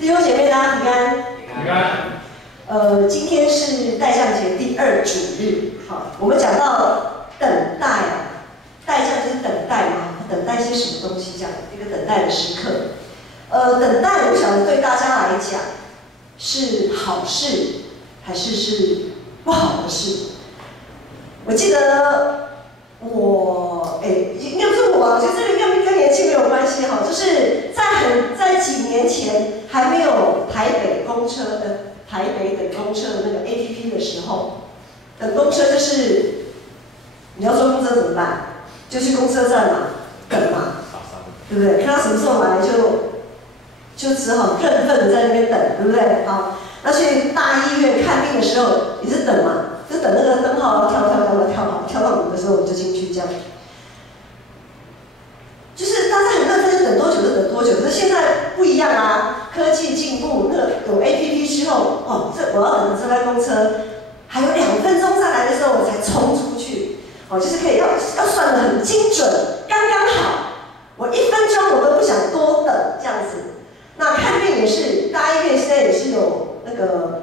弟兄姐妹，大家平安。平安。今天是代降节第2主日，好，我们讲到等待啊，代降就是等待嘛，等待些什么东西这样一个等待的时刻。等待，我想对大家来讲是好事还是不好的事？我记得应该不是我，就这个跟年轻没有关系哈，就是在几年前还没有台北等公车的那个 APP 的时候，等公车就是你要坐公车怎么办？就去公车站嘛，等嘛，对不对？看他什么时候来就只好认份的在那边等，对不对？好，那去大医院看病的时候也是等嘛，就等那个灯号跳到你的时候你就进去这样。就是大家很认真，等多久就等多久。可是现在不一样啊，科技进步，那个有 APP 之后，我要等这班公车，还有2分钟再来的时候我才冲出去，就是可以要算得很精准，刚刚好。我1分钟我都不想多等这样子。那看病也是，大医院现在也是有那个，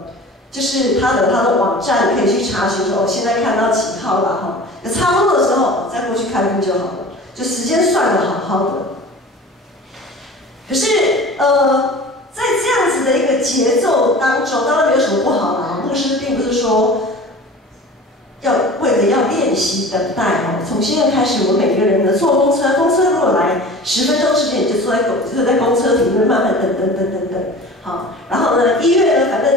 就是它的网站可以去查询说，现在看到几号了哈，有差不多的时候再过去看病就好了。就时间算得好好的，可是在这样子的一个节奏当中，当然没有什么不好啦。牧师并不是说为了要练习等待哦，从现在开始，我们每个人呢坐公车如果来10分钟之前，你就就是在公车里面慢慢等，好，然后呢，医院呢，反正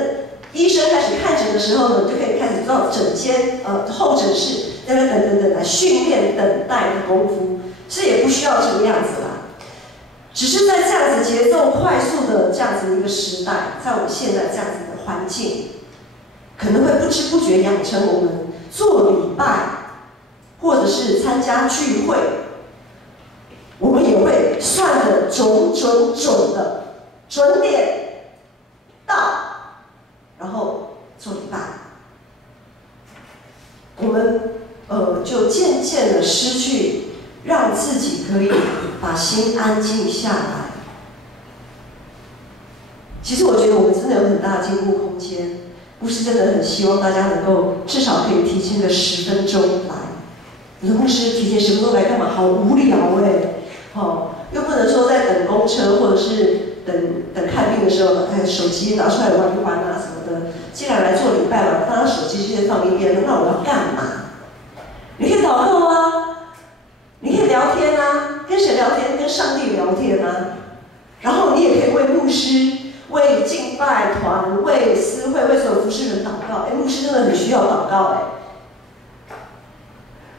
医生开始看诊的时候呢，就可以开始到诊间候诊室在那等来训练等待的功夫。这也不需要这个样子啦，只是在这样子节奏快速的这样子一个时代，在我们现在这样子的环境，可能会不知不觉养成我们做礼拜，或者是参加聚会，我们也会算得准的，准点到，然后做礼拜，我们就渐渐的失去。让自己可以把心安静下来。其实我觉得我们真的有很大的进步空间。牧师真的很希望大家能够至少可以提前个10分钟来。你说牧师提前10分钟来干嘛？好无聊又不能说在等公车或者是等看病的时候，手机拿出来玩一玩啊什么的。既然来做礼拜嘛，当然手机先放一边，那我要干嘛？你可以祷告啊。你可以聊天啊，跟谁聊天？跟上帝聊天啊。然后你也可以为牧师、为敬拜团、为司会、为所有服侍人祷告。牧师真的很需要祷告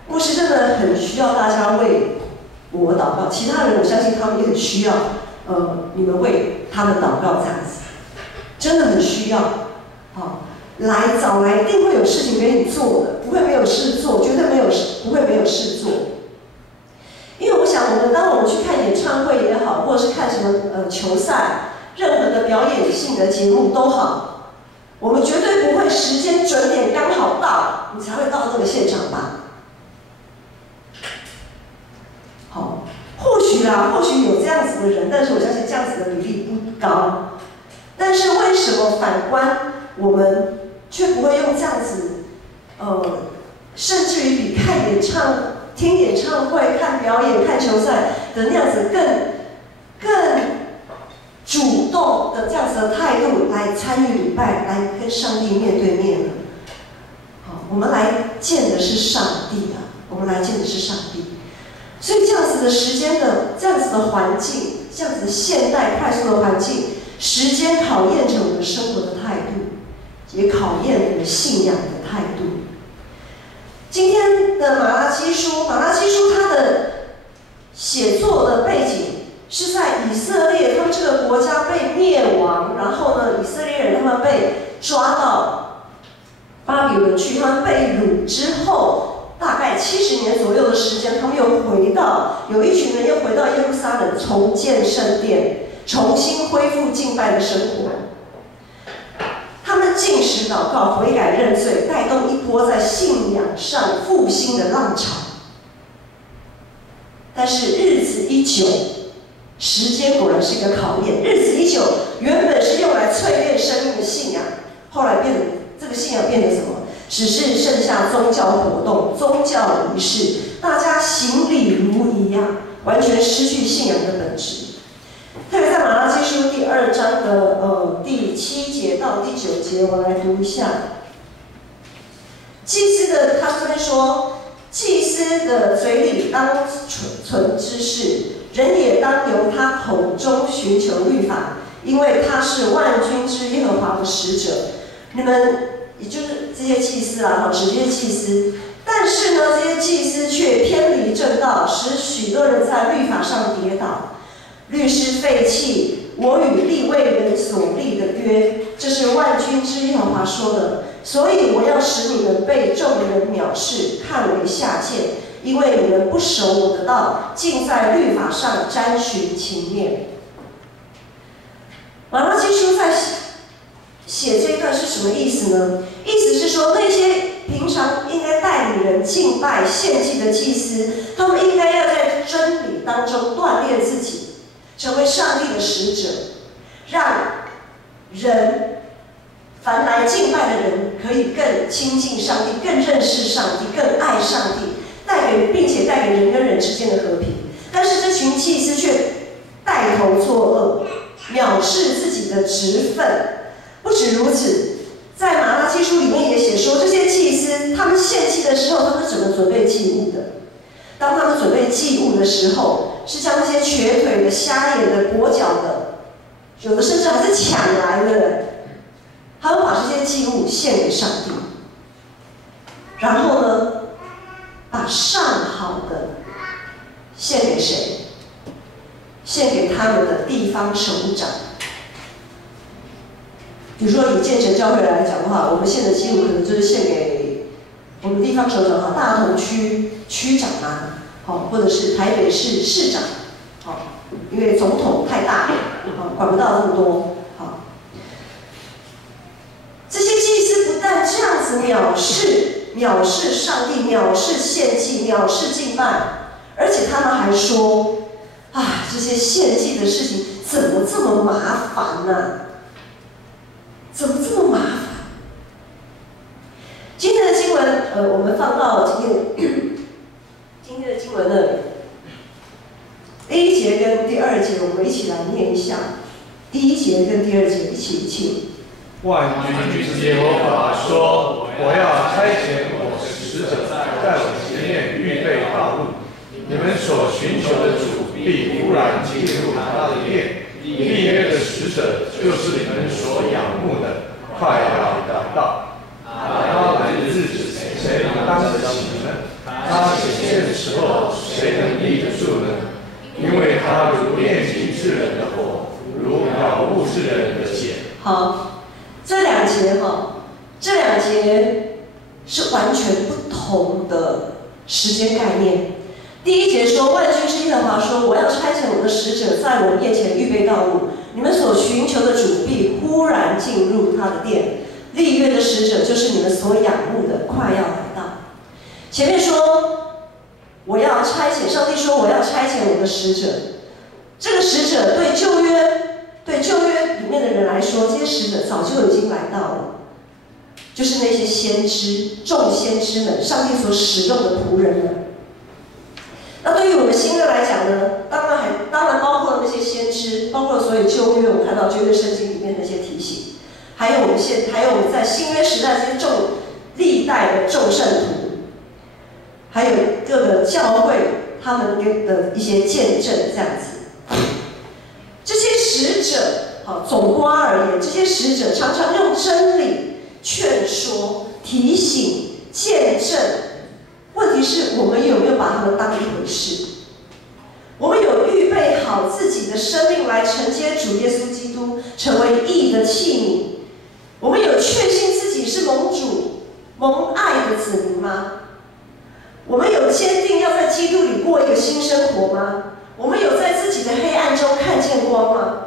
牧师真的很需要大家为我祷告。其他人我相信他们也很需要，你们为他们祷告这样子，真的很需要。早来一定会有事情给你做的，不会没有事做，绝对不会没有事做。因为我想，当我们去看演唱会也好，或者是看什么球赛，任何的表演性的节目都好，我们绝对不会时间准点刚好到，你才会到那个现场吧？好，或许有这样子的人，但是我相信这样子的比例不高。但是为什么反观我们却不会用这样子，甚至于比听演唱会、看表演、看球赛的那样子更主动的这样子的态度来参与礼拜，来跟上帝面对面呢？好，我们来见的是上帝所以这样子的时间的这样子的环境，这样子的现代快速的环境，时间考验着我们生活的态度，也考验我们信仰的态度。今天的马拉基书它的写作的背景是在以色列，他们这个国家被灭亡，然后呢，以色列人他们被抓到巴比伦去，他们被掳之后，大概70年左右的时间，他们有一群人又回到耶路撒冷，重建圣殿，重新恢复敬拜的生活。他们禁食祷告、悔改认罪，带动一波在信仰上复兴的浪潮。但是日子一久，时间果然是一个考验。日子一久，原本是剩下宗教活动、宗教仪式，大家行礼如仪啊，完全失去信仰的本质。特别在马拉基书第2章的第7节到第9节，我来读一下。祭司的他这边说，祭司的嘴里当存知识，人也当由他口中寻求律法，因为他是万军之耶和华的使者。你们也就是这些祭司啦，指这些祭司。但是呢，这些祭司却偏离正道，使许多人在律法上跌倒。律师废弃我与利未人所立的约，这是万军之耶和华说的。所以我要使你们被众人藐视，看为下贱，因为你们不守我的道，竟在律法上沾寻情面。马拉基书在写这一段是什么意思呢？意思是说，那些平常应该带领人敬拜献祭的祭司，他们应该要在真理当中锻炼自己，成为上帝的使者，让人凡来敬拜的人可以更亲近上帝，更认识上帝，更爱上帝，并且带给人跟人之间的和平。但是这群祭司却带头作恶，藐视自己的职分。不止如此，在马拉基书里面也写说，这些祭司他们献祭的时候，他们怎么准备祭物的？当他们准备祭物的时候，是将那些瘸腿的、瞎眼的、跛脚的，有的甚至还是抢来的人，他们把这些祭物献给上帝，然后呢，把上好的献给谁？献给他们的地方首长。比如说以建成教会来讲的话，我们献的祭物可能就是献给我们地方首长哈，大同区区长啊，好，或者是台北市市长，好，因为总统太大，好，管不到这么多，好。这些祭司不但这样子藐视上帝，藐视献祭，藐视敬拜，而且他们还说，啊，这些献祭的事情怎么这么麻烦呢？怎么这么麻烦？今天的经文，我们放到今天的经文那里，第1节跟第2节，我们一起来念一下。第1节跟第2节一起。万军之耶和华说：“我要差遣我的使者在我前面预备道路，你们所寻求的主必忽然进入他的殿。立约的使者就是你们所仰慕的，快要来到。他来的日子，谁能当得起呢？他显现的时候，谁能立得住呢？因为他如炼尽世人的火，如杳无世人的血。”好，这两节是完全不同的时间概念。第1节说，万军之耶和华说，我要差遣我的使者在我面前预备道路，你们所寻求的主必忽然进入他的殿。立约的使者就是你们所仰慕的，快要来到。前面说，我要差遣，上帝说我要差遣我的使者。这个使者对旧约里面的人来说，这些使者早就已经来到了，就是那些先知、众先知们，上帝所使用的仆人们。那对于我们新约来讲呢，当然包括了那些先知，包括了所有旧约，我们看到旧约圣经里面那些提醒，还有我们在新约时代这些历代的众圣徒，还有各个教会他们的一些见证，这样子。这些使者，好，总括而言，这些使者常常用真理劝说、提醒、见证。问题是我们有没有把他们当一回事？我们有预备好自己的生命来承接主耶稣基督，成为义的器皿？我们有确信自己是蒙主、蒙爱的子民吗？我们有坚定要在基督里过一个新生活吗？我们有在自己的黑暗中看见光吗？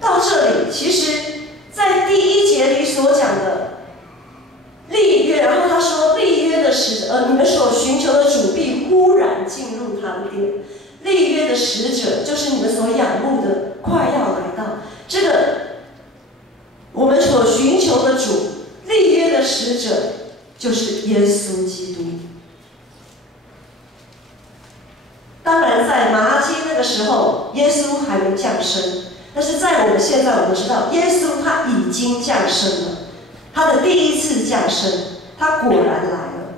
到这里，其实，在第1节里所讲的立约，然后他说立约的使者，你们所寻求的主必忽然进入他的殿。立约的使者就是你们所仰慕的，快要来到。这个我们所寻求的主，立约就是耶稣基督。当然，在马拉基那个时候，耶稣还没降生，但是在我们现在，我们知道耶稣他已经降生了，他的第一次降生，他果然来了。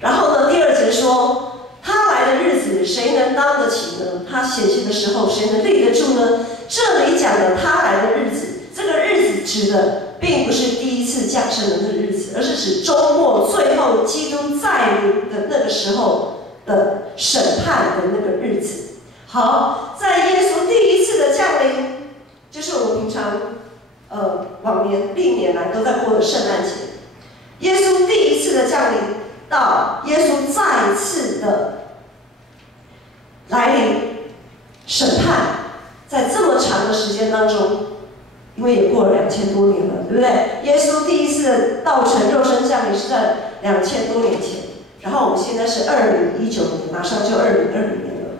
然后呢，第二节说，他来的日子，谁能当得起呢？他显现的时候，谁能立得住呢？这里讲的他来的日子，这个日子指的并不是第一次降生的那个日子，而是指周末最后基督再临的那个时候的审判的那个日子。好，在耶稣第一次的降临，就是我们平常往年历年来都在过的圣诞节。耶稣第一次的降临，到耶稣再次的来临审判，在这么长的时间当中，因为也过了2000多年了，对不对？耶稣第一次的道成肉身降临是在2000多年前，然后我们现在是2019年，马上就2020年了，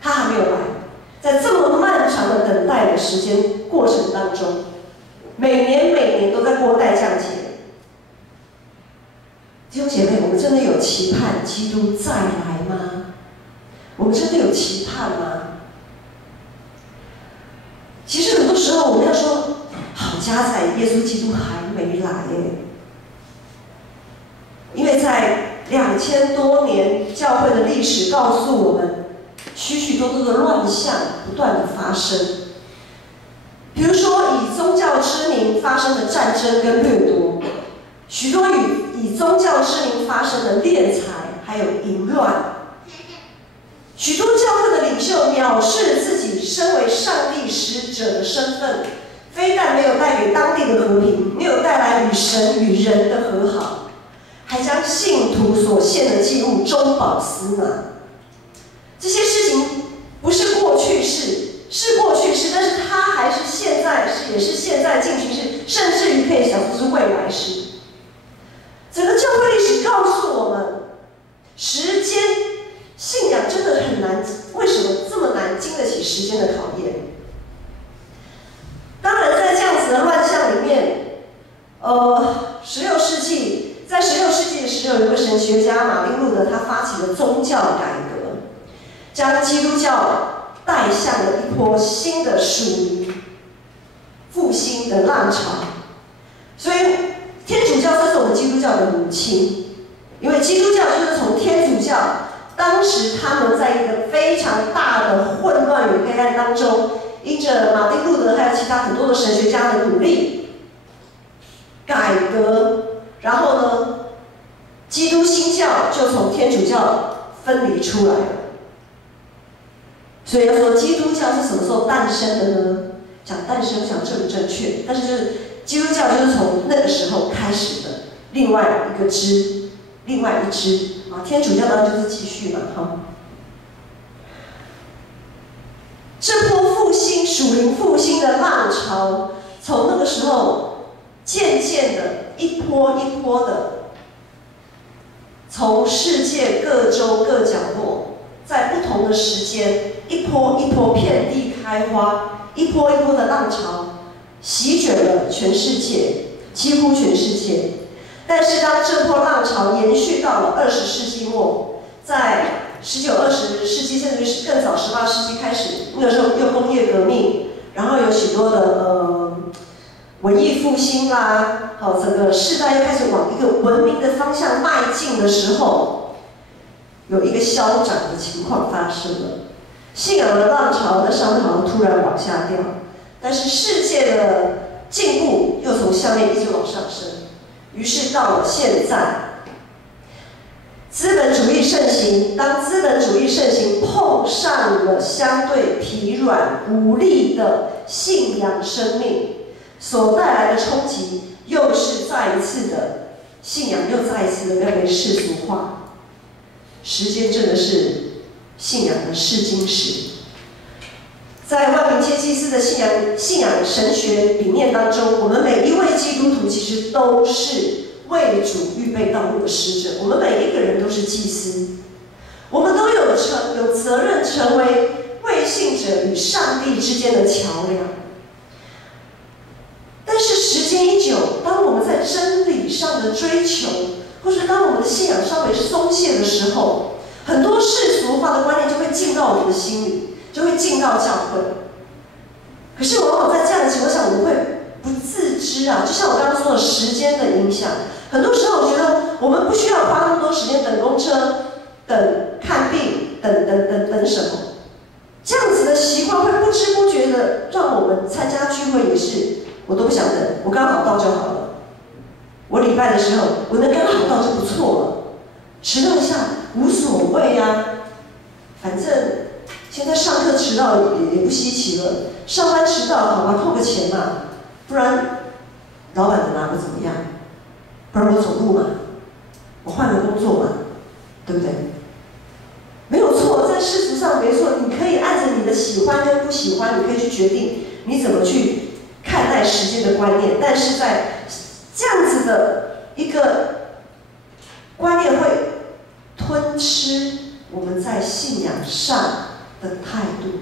他还没有来。在这么漫长的等待的时间过程当中，每年都在过代降节。弟兄姐妹，我们真的有期盼基督再来吗？我们真的有期盼吗？其实很多时候我们要说，好家在耶稣基督还没来耶，因为在2000多年教会的历史告诉我们，许许多多的乱象不断的发生。比如说以宗教之名发生的战争跟掠夺，许多以宗教之名发生的敛财还有淫乱，许多教会的领袖藐视自己身为上帝使者的身份，非但没有带给当地的和平，没有带来与神与人的和好，还将信徒所献的祭物中饱私囊。这些事情不是过去式，是过去式，但是它还是现在式，也是现在进行式，甚至于可以想说是未来式。整个教会历史告诉我们，时间信仰真的很难，为什么这么难经得起时间的考验？当然，在这样子的乱象里面，16世纪，在16世纪的时候，有个神学家马丁路德，他发起了宗教改革，将基督教带向了一波新的属灵复兴的浪潮。所以，天主教这是我们基督教的母亲，因为基督教就是从天主教。当时他们在一个非常大的混乱与黑暗当中，因着马丁路德还有其他很多的神学家的努力改革，然后呢，基督新教就从天主教分离出来了。所以要说基督教是什么时候诞生的呢？讲诞生，不讲正不正确，但是就是基督教就是从那个时候开始的另外一个支，另外一支。天主教当然就是继续嘛，哈。这波复兴、属灵复兴的浪潮，从那个时候渐渐的一波一波的，从世界各州各角落，在不同的时间，一波一波遍地开花，一波一波的浪潮，席卷了全世界，几乎全世界。但是当这波浪潮延续到了20世纪末，在19、20世纪，甚至是更早18世纪开始，那个时候又工业革命，然后有许多的文艺复兴啦，整个世代又开始往一个文明的方向迈进的时候，有一个消长的情况发生了，信仰的浪潮在上面好像突然往下掉，但是世界的进步又从下面一直往上升。于是到了现在，资本主义盛行。当资本主义盛行碰上了相对疲软无力的信仰生命，所带来的冲击，又是再一次的信仰又再一次的要被世俗化。时间真的是信仰的试金石。在万民皆祭司的信仰神学理念当中，我们每一位基督徒其实都是为主预备道路的使者，我们每一个人都是祭司，我们都有责任成为为信者与上帝之间的桥梁。但是时间一久，当我们在真理上的的追求，或是当我们的信仰稍微松懈的时候，很多世俗化的观念就会进到我们的心里，就会进到教会。可是往往在这样的情况下，我们会不自知啊，就像我刚刚说的时间的影响。很多时候，我觉得我们不需要花那么多时间等公车、等看病、等什么。这样子的习惯会不知不觉的让我们参加聚会也是，我都不想等，我刚好到就好了。我礼拜的时候，我能刚好到就不错了，迟到一下无所谓啊，反正现在上课迟到也不稀奇了，上班迟到好吧，扣个钱嘛，不然老板能拿我怎么样？不然我走路嘛，我换个工作嘛，对不对？没有错，在世俗上没错，你可以按着你的喜欢跟不喜欢，你可以去决定你怎么去看待时间的观念。但是在这样子的一个观念会吞吃我们在信仰上的态度。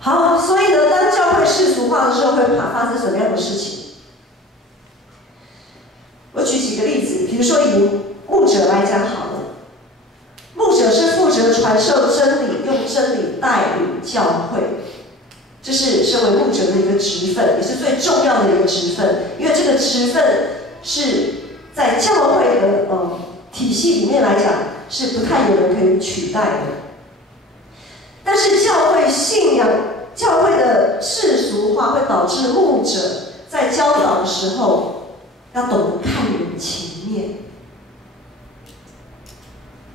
好，所以呢，当教会世俗化的时候，会发生什么样的事情？我举几个例子，比如说以牧者来讲好了。牧者是负责传授真理，用真理带领教会，这是身为牧者的一个职分，也是最重要的一个职分。因为这个职分是在教会的体系里面来讲，是不太有人可以取代的。但是教会信仰、教会的世俗化会导致牧者在教导的时候要懂得看人情面。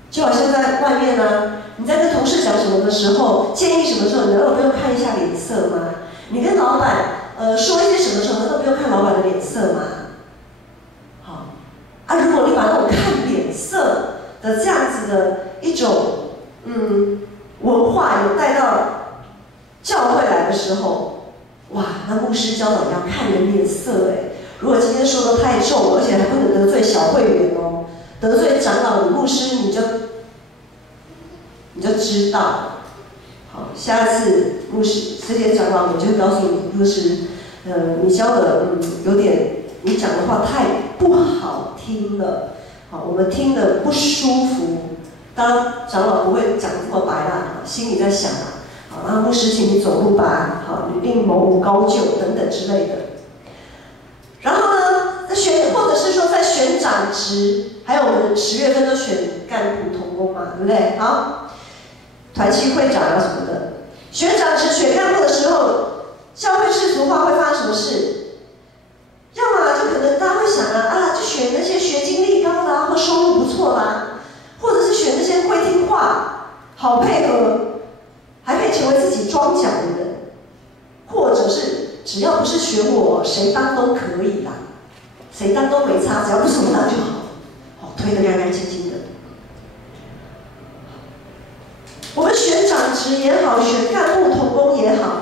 就好像在外面呢，你在跟同事讲什么的时候，建议什么的时候，你难道不用看一下脸色吗？你跟老板说一些什么时候，难道不用看老板的脸色吗？好啊，如果你把那种看脸色的这样子的一种文化有带到教会来的时候，哇，那牧师教导你要看人脸色哎。如果今天说的太重，而且还不能得罪小会员哦，得罪长老、牧师，你就知道。好，下一次牧师这些长老，我就会告诉你，牧师，你教的有点，你讲的话太不好听了，好，我们听得不舒服。当然，长老不会讲这么白啦，心里在想啊，好，那牧师请你走路吧，好，你另谋无高就等等之类的。然后呢，或者是说在选长职，还有我们10月份都选干部同工嘛，对不对？好，团契会长啊什么的，选长职、选干部的时候，教会世俗化会发生什么事？要么就可能大家会想啊，就选那些学经历高的啊，或收入不错啦，或者是选那些会听话、好配合，还可以成为自己装脚的人，或者是只要不是选我，谁当都可以啦，谁当都没差，只要不是我当就好，好推得干干净净的。我们选长职也好，选干部同工也好，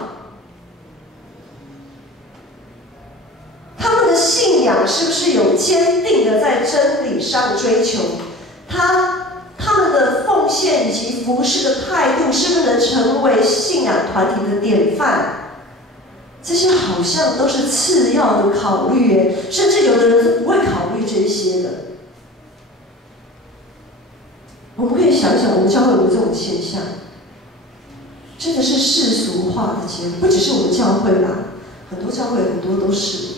他们的信仰是不是有坚定的在真理上追求？他们的奉献以及服事的态度，是不是能成为信仰团体的典范？这些好像都是次要的考虑耶，甚至有的人是不会考虑这些的。我们可以想想，我们教会有没有这种现象？真的是世俗化的结果，不只是我们教会啦，很多教会很多都是。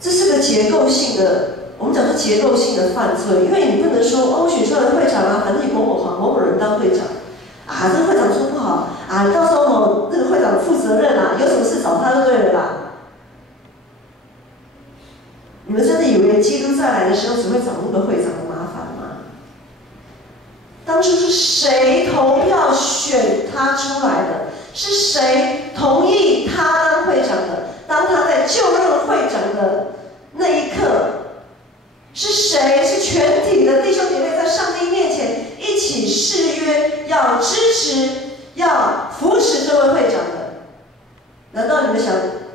这是个结构性的，我们讲说结构性的犯罪，因为你不能说我选出来的会长啊，反正你某某人当会长，啊，这个会长说不好啊，到时候那个会长负责任啊，有什么事找他就对了啦。你们真的以为基督再来的时候只会找那个会长的麻烦吗？当初是谁投票选他出来的？是谁同意他当会长的？当他在就任会长的那一刻，是谁？是全体的弟兄姐妹在上帝面前一起誓约，要支持、要扶持这位会长的。难道你们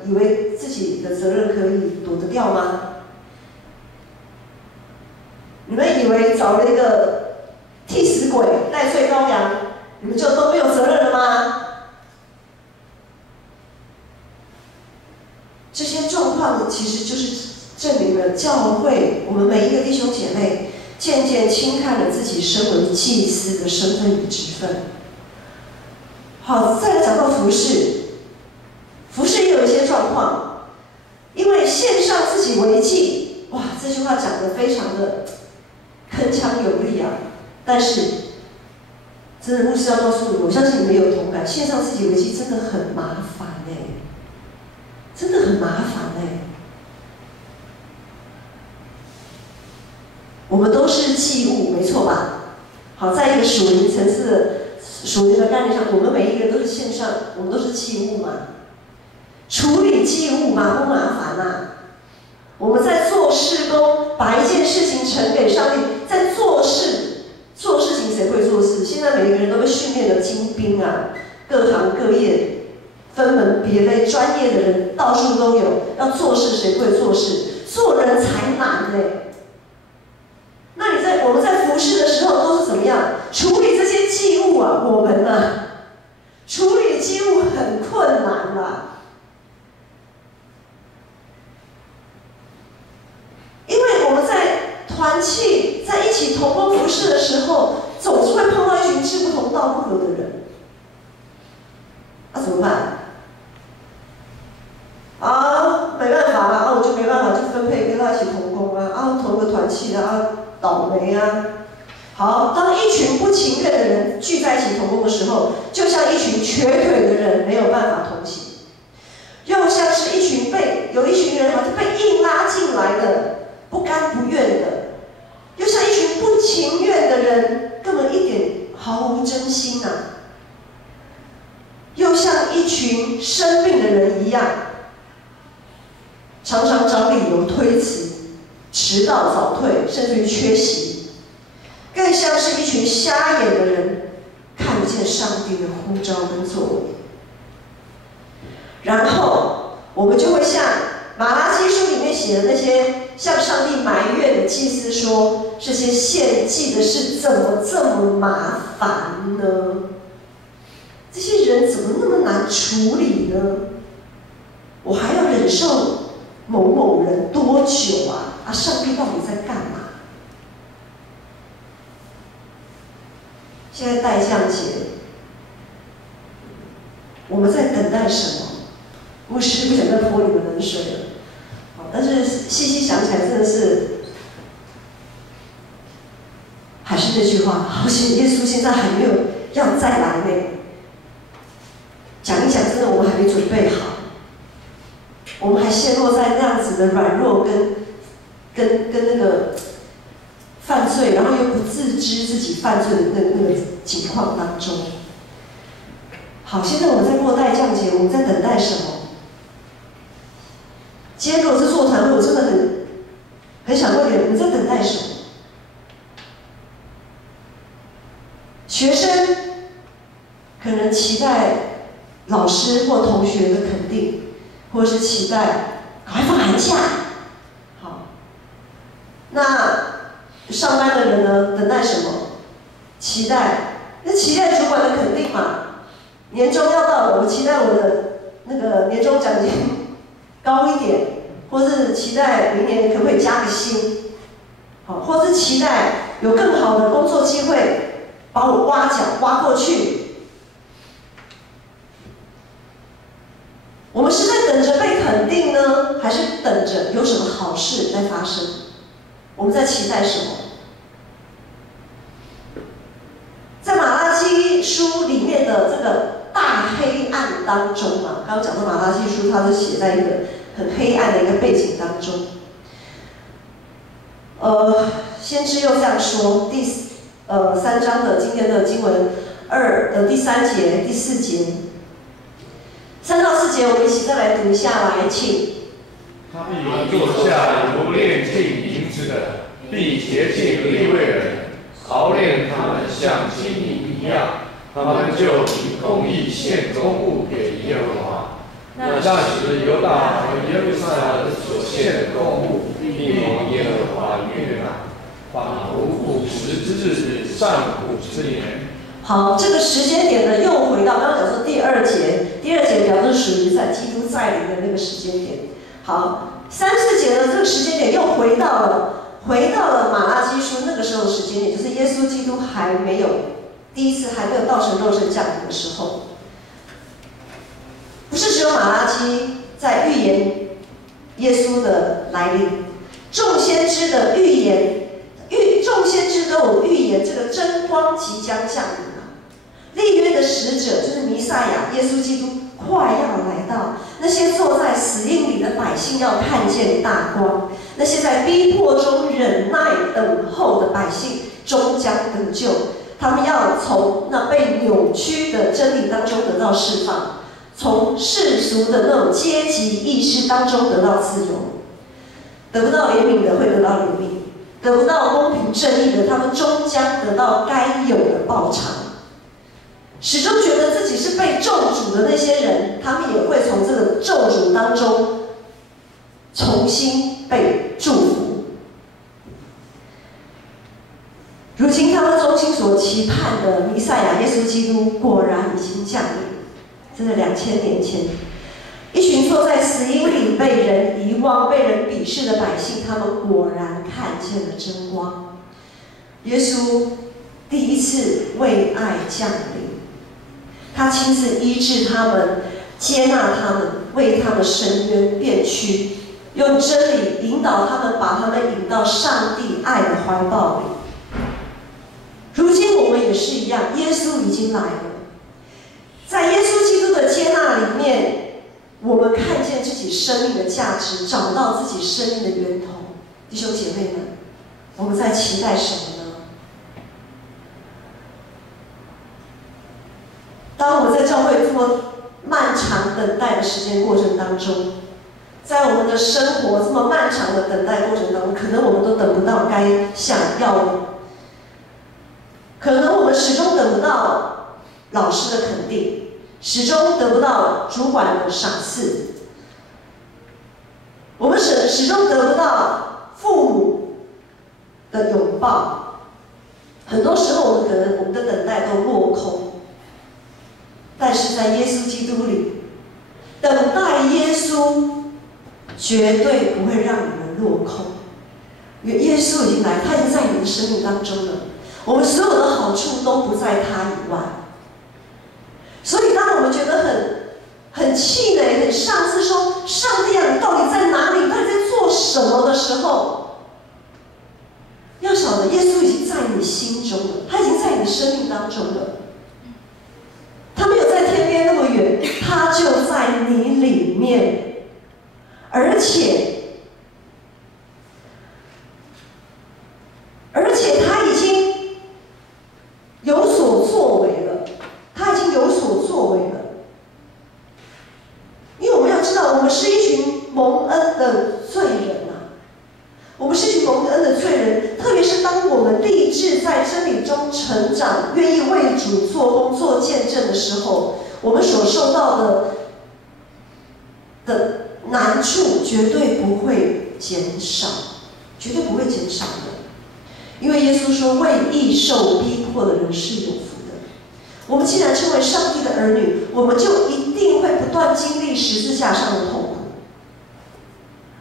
以为自己的责任可以躲得掉吗？你们以为找了一个替死鬼、代罪羔羊，你们就都没有责任了吗？这些状况其实就是证明了教会我们每一个弟兄姐妹渐渐轻看了自己身为祭司的身份与职分。好，再来讲到服事，服事也有一些状况，因为献上自己为祭，哇，这句话讲得非常的铿锵有力啊！但是，真的牧师要告诉你们，我相信你们有同感，献上自己为祭真的很麻烦真的很麻烦我们都是祭物，没错吧？好，在一个属灵层次的、属灵的概念上，我们每一个人都是献上，我们都是祭物嘛。处理祭物麻不麻烦啊？我们在做事工，把一件事情呈给上帝，在做事情谁会做事？现在每一个人都被训练的精兵啊，各行各业、分门别类、专业的人到处都有。要做事谁会做事？做人才难那我们在服事的时候都是怎么样处理这些祭物啊？我们处理祭物很困难因为我们在团契在一起同工服事的时候，总是会碰到一群志不同道不合的人，怎么办？没办法啦，我就没办法去分配跟他一起同工同一个团契的倒霉好，当一群不情愿的人聚在一起同工的时候，就像一群瘸腿的人没有办法同行，又像是有一群人好像被硬拉进来的，不甘不愿的，又像一群不情愿的人，根本一点毫无真心又像一群生病的人一样，常常找理由推辞、迟到早退，甚至于缺席。更像是一群瞎眼的人，看不见上帝的呼召跟作为。然后我们就会像马拉基书里面写的那些向上帝埋怨的祭司说，这些献祭的事怎么这么麻烦呢？这些人怎么那么难处理呢？我还要忍受某某人多久上帝到底在干嘛？现在待降节，我们在等待什么？牧师不想再泼你们冷水了。但是细细想起来，真的是，还是那句话，好险耶稣现在还没有要再来呢。讲一讲，真的我们还没准备好，我们还陷落在那样子的软弱跟那个犯罪，然后又不自知自己犯罪的那个情况当中。好，现在我们在过待降节，我们在等待什么？今天如果是座谈会，我真的很想问你们在等待什么？学生可能期待老师或同学的肯定，或是期待赶快放寒假。好，那上班的人呢？等待什么？期待主管的肯定嘛。年终要到了，我期待我的那个年终奖金高一点，或是期待明年可不可以加个薪，好，或是期待有更好的工作机会把我挖角挖过去。我们是在等着被肯定呢，还是等着有什么好事在发生？我们在期待什么？在马拉基书里面的这个大黑暗当中刚刚讲到马拉基书，它是写在一个很黑暗的一个背景当中。先知又这样说，第3章的今天的经文2的第3节、第4节，3到4节，我们一起再来读下来，请。他必坐下如炼净银子的，必洁净利未人，熬炼他们像金银一样，他们就以公义献公物给耶和华。那时犹大和耶路撒冷所献的公物，必蒙耶和华悦纳，仿佛50之日，上50年。好，这个时间点呢，又回到刚刚讲说第2节，第2节表示属于在基督再临的那个时间点。好，3、4节的这个时间点又回到了马拉基书那个时候的时间点，就是耶稣基督第一次还没有道成肉身降临的时候。不是只有马拉基在预言耶稣的来临，众先知的预言，众先知都有预言这个真光即将降临了。立约的使者就是弥赛亚，耶稣基督快要来到，那些坐在死荫里的百姓要看见大光，那些在逼迫中忍耐等候的百姓终将得救，他们要从那被扭曲的真理当中得到释放，从世俗的那种阶级意识当中得到自由。得不到怜悯的会得到怜悯，得不到公平正义的，他们终将得到该有的报偿。始终觉得自己是被咒诅的那些人，他们也会从这个咒诅当中重新被祝福。如今他们衷心所期盼的弥赛亚耶稣基督果然已经降临，这是2000年前，一群坐在死荫里被人遗忘、被人鄙视的百姓，他们果然看见了真光。耶稣第一次为爱降临，他亲自医治他们，接纳他们，为他们伸冤辩屈，用真理引导他们，把他们引到上帝爱的怀抱里。如今我们也是一样，耶稣已经来了，在耶稣基督的接纳里面，我们看见自己生命的价值，找到自己生命的源头。弟兄姐妹们，我们在期待什么呢？当我们在教会这么漫长等待的时间过程当中，在我们的生活这么漫长的等待过程当中，可能我们都等不到该想要的，可能我们始终等不到老师的肯定，始终得不到主管的赏赐，我们始终得不到父母的拥抱。很多时候，我们的等待都落空。但是在耶稣基督里，等待耶稣绝对不会让你们落空，因为耶稣已经来，他已经在你的生命当中了。我们所有的好处都不在他以外。所以当我们觉得很气馁、很上次说上帝啊，你到底在哪里？你到底在做什么的时候，要晓得耶稣已经在你心中了，他已经在你的生命当中了。他没有在天边那么远，他就在你里面，而且他已经有所作为了，他已经有所作为了。因为我们要知道，我们是一群蒙恩的罪人啊，我们是一群蒙恩的罪人。特别是当我们立志在真理中成长，愿意为主做工、做见证的时候，我们所受到的难处绝对不会减少，绝对不会减少的。因为耶稣说，为义受逼迫的人是有福的。我们既然称为上帝的儿女，我们就一定会不断经历十字架上的痛苦，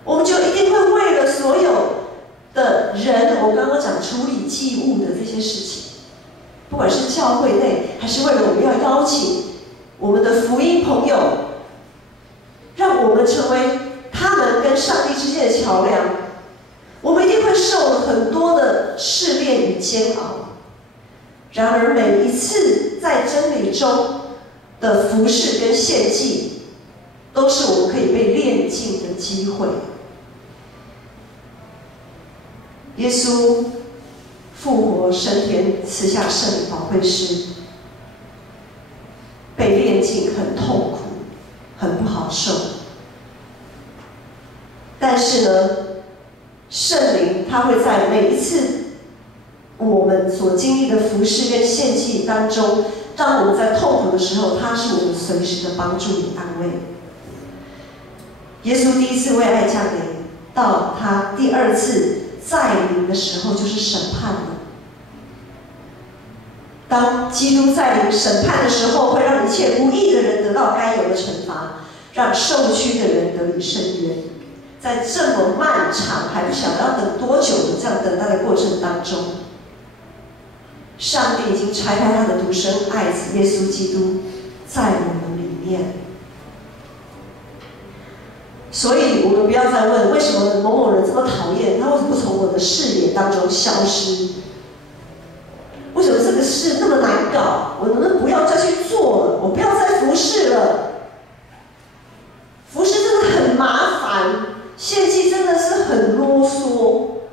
我们就一定会为了所有的人，我刚刚讲处理祭物的这些事情，不管是教会内，还是为了我们要邀请我们的福音朋友，让我们成为他们跟上帝之间的桥梁，我们一定会受很多的试炼与煎熬。然而每一次在真理中的服事跟献祭，都是我们可以被炼净的机会。耶稣复活升天，赐下圣灵保惠师，被炼净很痛苦，很不好受。但是呢，圣灵他会在每一次我们所经历的服事跟献祭当中，当我们在痛苦的时候，他是我们随时的帮助与安慰。耶稣第一次为爱降临，到他第二次再临的时候，就是审判了。当基督再临审判的时候，会让一切不义的人得到该有的惩罚，让受屈的人得以伸冤。在这么漫长还不晓得要等多久的这样等待的过程当中，上帝已经差派他的独生爱子耶稣基督在我们里面。所以我们不要再问为什么某某人这么讨厌，他为什么不从我的视野当中消失？为什么这个事那么难搞？我能不能不要再去做了？我不要再服侍了。服侍真的很麻烦，献祭真的是很啰嗦。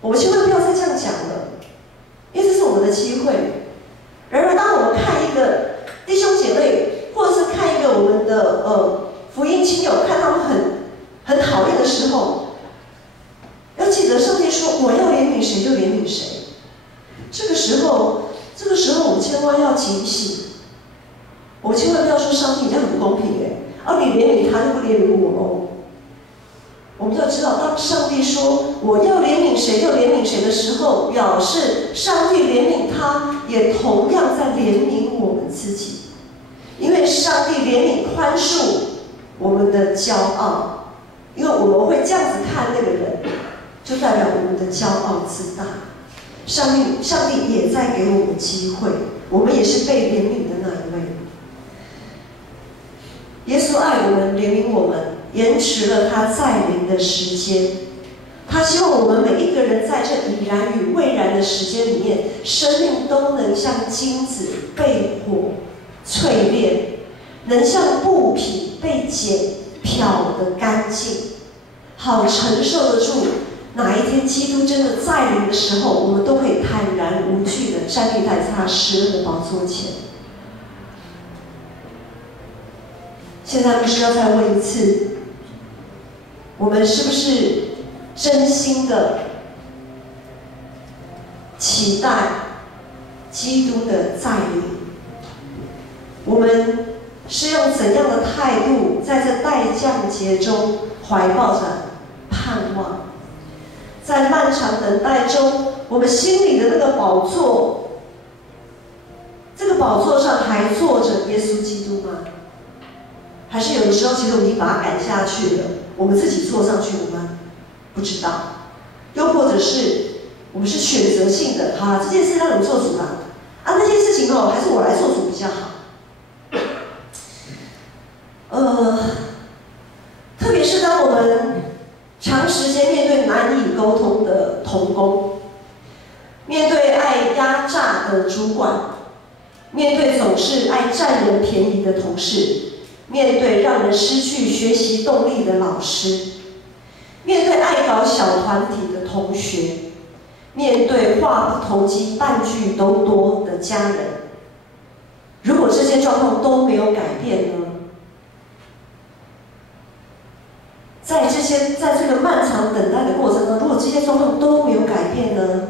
我们千万不要再这样讲了，因为这是我们的机会。然而，当我们看一个弟兄姐妹，或者是看一个我们的福音亲友，看他们很讨厌的时候，要记得上帝说：“我要怜悯谁就怜悯谁。”这个时候我们千万要警醒，我们千万不要说上帝这样很不公平你怜悯他就不怜悯我喽。我们要知道，当上帝说我要怜悯谁就怜悯谁的时候，表示上帝怜悯他，也同样在怜悯我们自己。因为上帝怜悯宽恕我们的骄傲，因为我们会这样子看那个人，就代表我们的骄傲自大。上帝也在给我们机会，我们也是被怜悯的那一位。耶稣爱我们，怜悯我们，延迟了他再临的时间。他希望我们每一个人在这已然与未然的时间里面，生命都能像金子被火淬炼，能像布匹被剪漂得干净，好承受得住哪一天基督真的再临的时候，我们都可以坦然无惧地站立在他施恩的宝座前。现在牧师要再问一次，我们是不是真心的期待基督的再临？我们是用怎样的态度在这待降节中怀抱着盼望？在漫长等待中，我们心里的那个宝座，这个宝座上还坐着耶稣基督吗？还是有的时候，其实我们已经把他赶下去了，我们自己坐上去了吗？不知道。又或者是我们是选择性的，好了，这件事让你做主啦，那件事情还是我来做主比较好。特别是当我们长时间面对难以沟通的同工，面对爱压榨的主管，面对总是爱占人便宜的同事，面对让人失去学习动力的老师，面对爱搞小团体的同学，面对话不投机半句都多的家人，如果这些状况都没有改变呢？在这个漫长等待的过程中，如果这些状况都没有改变呢？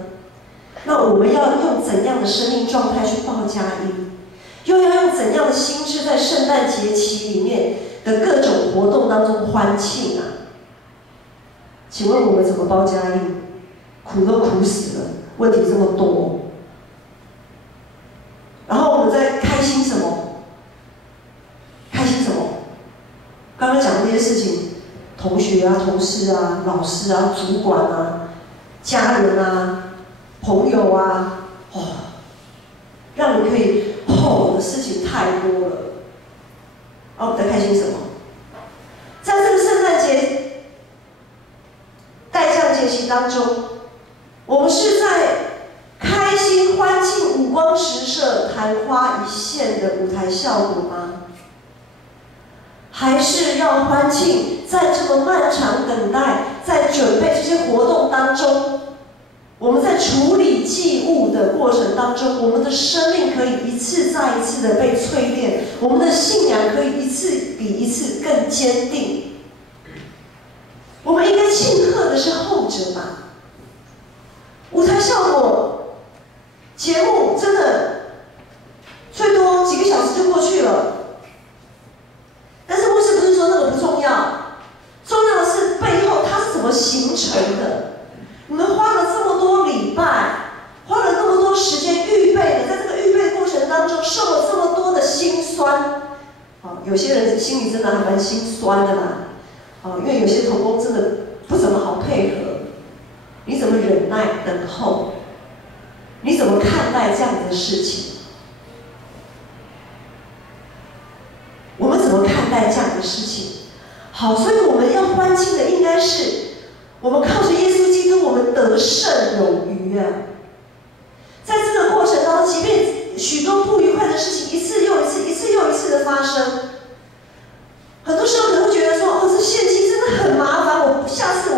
那我们要用怎样的生命状态去报佳音？又要用怎样的心智在圣诞节期里面的各种活动当中欢庆啊？请问我们怎么报佳音？苦都苦死了，问题这么多，然后我们在开心什么？开心什么？刚刚讲的这些事情。同学啊、同事啊、老师啊、主管啊、家人啊、朋友啊，让你可以的事情太多了。我们在开心什么？在这个圣诞节待降节期当中，我们是在开心欢庆、五光十色、昙花一现的舞台效果吗？还是要欢庆，在这个漫长等待、在准备这些活动当中，我们在处理祭物的过程当中，我们的生命可以一次再一次的被淬炼，我们的信仰可以一次比一次更坚定。我们应该庆贺的是后者吧？舞台效果、节目真的最多几个小时就过去了。但是牧师不是说那个不重要，重要的是背后它是怎么形成的。你们花了这么多礼拜，花了那么多时间预备的，在这个预备的过程当中受了这么多的辛酸，有些人心里真的还蛮心酸的啦。因为有些同工真的不怎么好配合，你怎么忍耐等候？你怎么看待这样的事情？我们怎么看待这样的事情？好，所以我们要欢庆的应该是，我们靠着耶稣基督，我们得胜有余啊！在这个过程当中，即便许多不愉快的事情一次又一次、一次又一次的发生，很多时候可能会觉得说：“哦，这献祭真的很麻烦。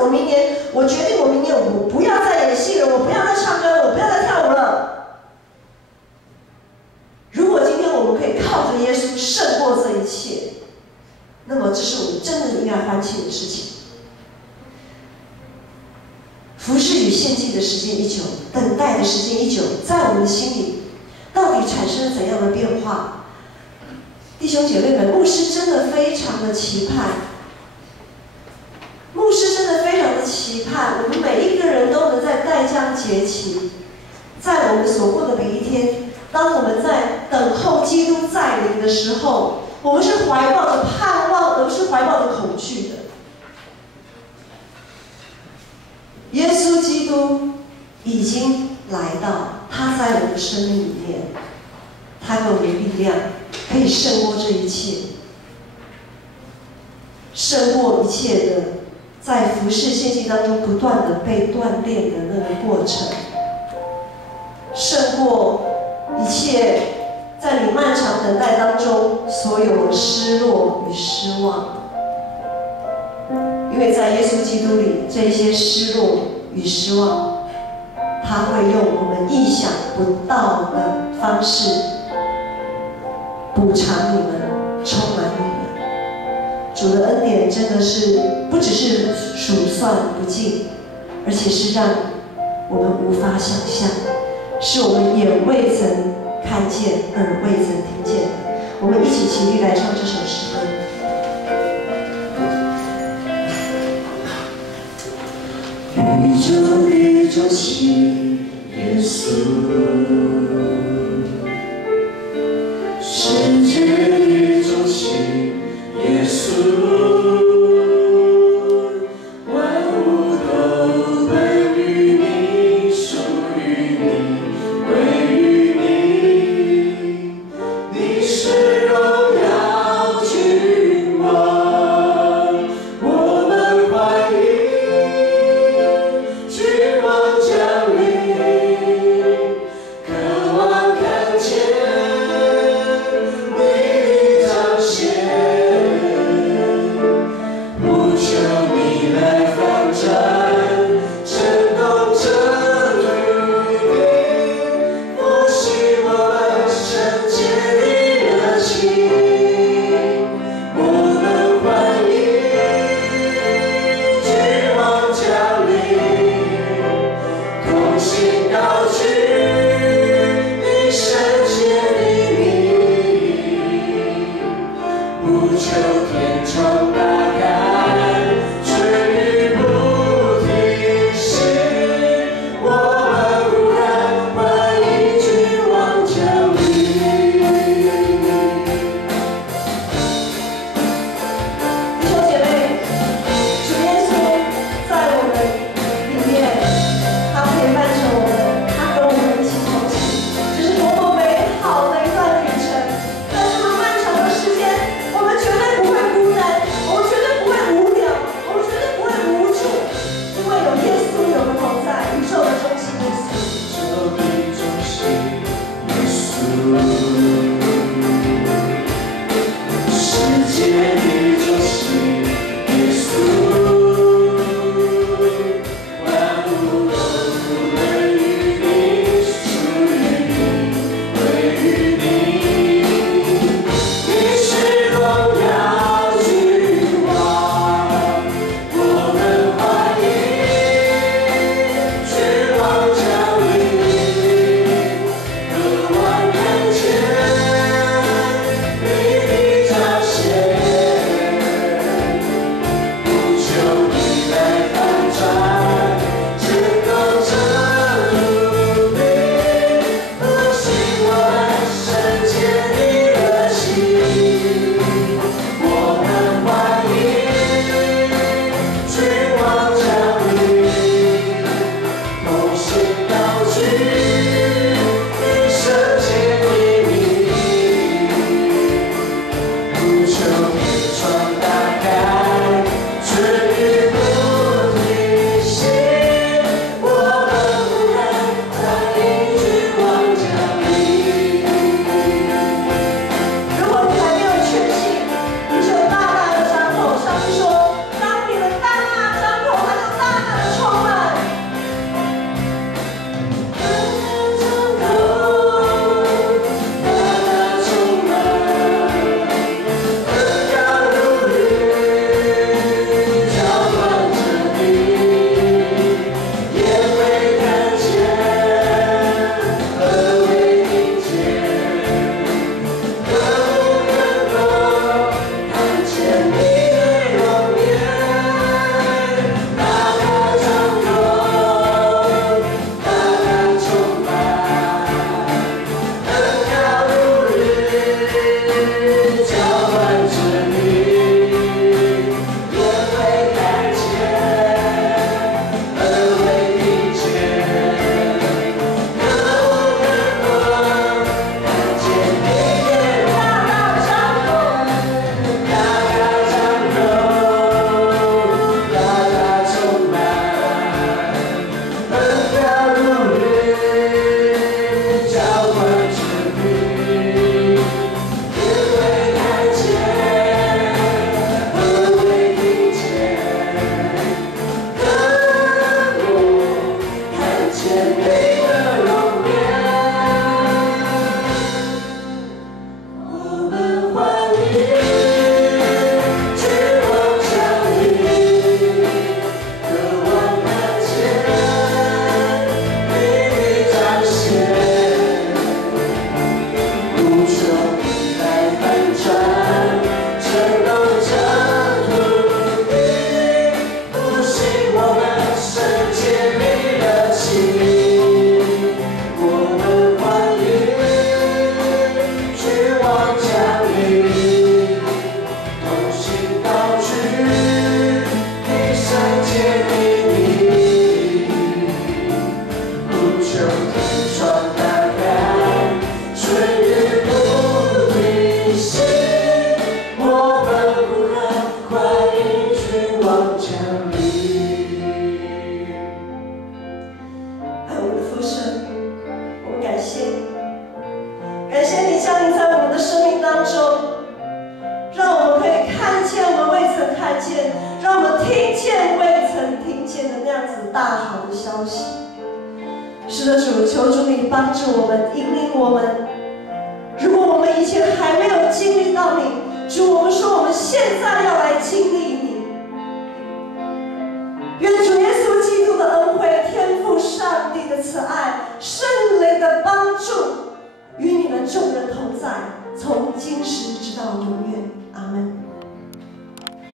我明年，我决定我明年我不要再演戏了，我不要再唱歌了，我不要再跳舞了。”如果今天我们可以靠着耶稣胜过这一切，那么这是我们真的应该欢庆的事情。服事与献祭的时间一久，等待的时间一久，在我们的心里到底产生了怎样的变化？弟兄姐妹们，牧师真的非常的期盼，牧师真的非常的期盼，我们每一个人都能在待将节期，在我们所过的每一天，当我们在等候基督再临的时候，我们是怀抱着盼望，而不是怀抱着恐惧的。耶稣基督已经来到，他在我们的生命里面，他给我们力量，可以胜过这一切，胜过一切的在服事献祭当中不断的被锻炼的那个过程，胜过一切在你漫长等待当中所有的失落与失望。因为在耶稣基督里，这一些失落与失望，他会用我们意想不到的方式补偿你们，充满你们。主的恩典真的是不只是数算不尽，而且是让我们无法想象，是我们眼未曾看见，耳未曾听见的。我们一起齐力来唱这首诗歌。宇宙起耶稣，世界宇宙起耶稣，万物都本于你，属于你，归于你。你是荣耀君王，我们欢迎。君王降临，可感谢你降临在我们的生命当中，让我们可以看见我们未曾看见，让我们听见未曾听见的那样子大好的消息。是的，主，求主你帮助我们，引领我们。如果我们以前还没有经历到你，主，我们说我们现在要